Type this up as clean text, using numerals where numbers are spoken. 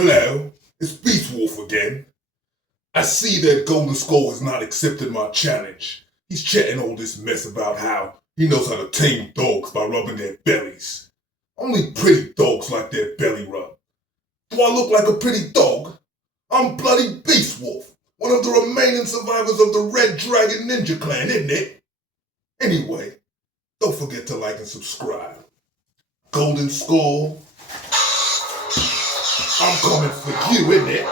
Hello, it's Beast Wolf again. I see that Golden Skull has not accepted my challenge. He's chatting all this mess about how he knows how to tame dogs by rubbing their bellies. Only pretty dogs like their belly rub. Do I look like a pretty dog? I'm bloody Beast Wolf, one of the remaining survivors of the Red Dragon Ninja Clan, isn't it? Anyway, don't forget to like and subscribe. Golden Skull, I'm coming for you, isn't it?